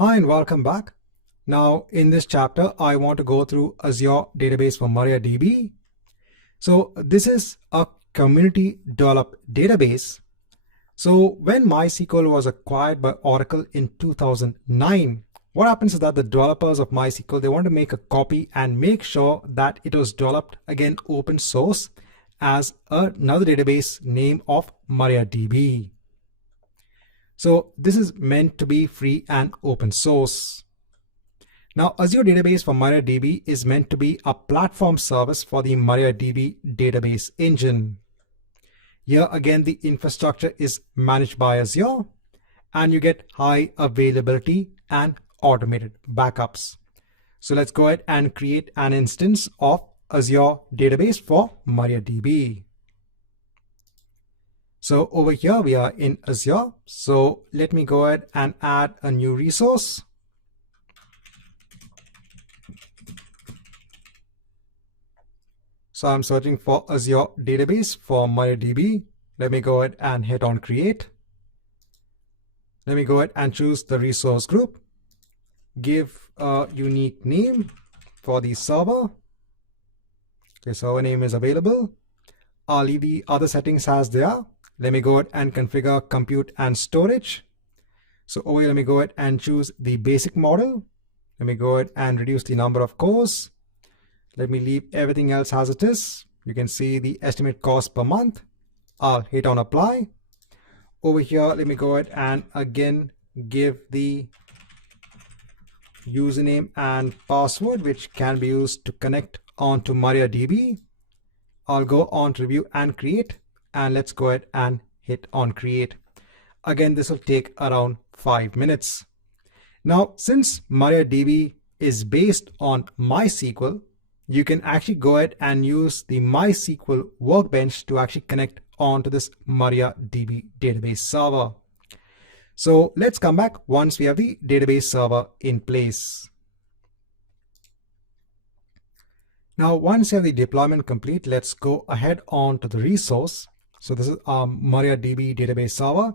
Hi and welcome back. Now in this chapter, I want to go through Azure database for MariaDB. So this is a community developed database. So when MySQL was acquired by Oracle in 2009, what happens is that the developers of MySQL, they want to make a copy and make sure that it was developed again open source as another database name of MariaDB. So this is meant to be free and open source. Now, Azure Database for MariaDB is meant to be a platform service for the MariaDB database engine. Here again, the infrastructure is managed by Azure and you get high availability and automated backups. So let's go ahead and create an instance of Azure Database for MariaDB. So over here we are in Azure. So let me go ahead and add a new resource. So I'm searching for Azure Database for MariaDB. Let me go ahead and hit on create. Let me go ahead and choose the resource group. Give a unique name for the server. Okay, server name is available. I'll leave the other settings as they are. Let me go ahead and configure compute and storage. So over here, let me go ahead and choose the basic model. Let me go ahead and reduce the number of cores. Let me leave everything else as it is. You can see the estimate cost per month. I'll hit on apply. Over here, let me go ahead and again give the username and password, which can be used to connect onto MariaDB. I'll go on to review and create. And let's go ahead and hit on create. Again, this will take around 5 minutes. Now, since MariaDB is based on MySQL, you can actually go ahead and use the MySQL workbench to actually connect onto this MariaDB database server. So let's come back once we have the database server in place. Now, once you have the deployment complete, let's go ahead on to the resource. So this is our MariaDB database server,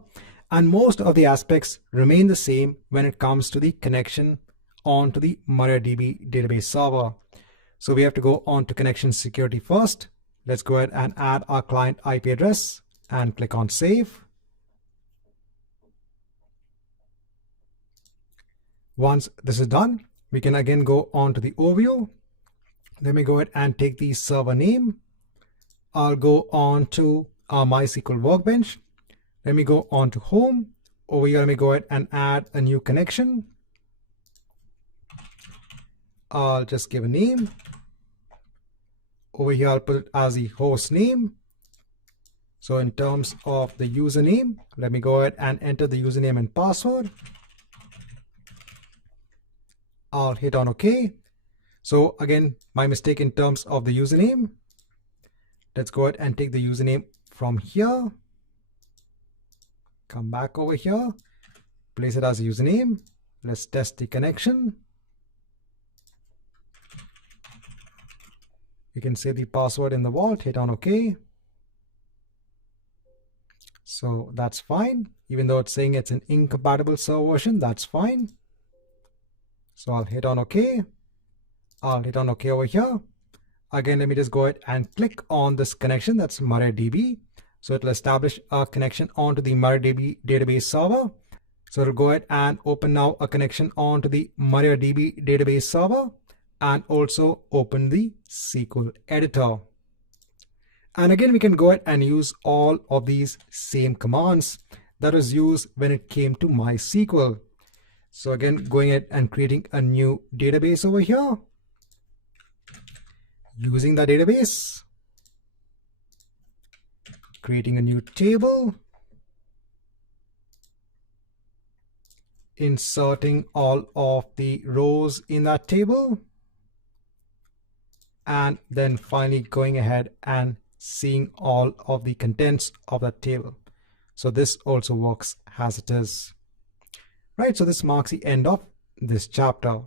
and most of the aspects remain the same when it comes to the connection onto the MariaDB database server. So we have to go on to connection security first. Let's go ahead and add our client IP address and click on save. Once this is done, we can again go on to the overview. Let me go ahead and take the server name. I'll go on to our MySQL workbench. Let me go on to home. Over here, let me go ahead and add a new connection. I'll just give a name. Over here, I'll put it as the host name. So in terms of the username, let me go ahead and enter the username and password. I'll hit on OK. So again, my mistake in terms of the username. Let's go ahead and take the username from here. Come back over here. Place it as a username. Let's test the connection. You can save the password in the vault. Hit on OK. So that's fine. Even though it's saying it's an incompatible server version, that's fine. So I'll hit on OK. I'll hit on OK over here. Again, let me just go ahead and click on this connection. That's MariaDB. So it'll establish a connection onto the MariaDB database server. So it'll go ahead and open now a connection onto the MariaDB database server and also open the SQL editor. And again, we can go ahead and use all of these same commands that was used when it came to MySQL. So again, going ahead and creating a new database over here. Using the database, creating a new table, inserting all of the rows in that table, and then finally going ahead and seeing all of the contents of that table. So this also works as it is. Right, so this marks the end of this chapter.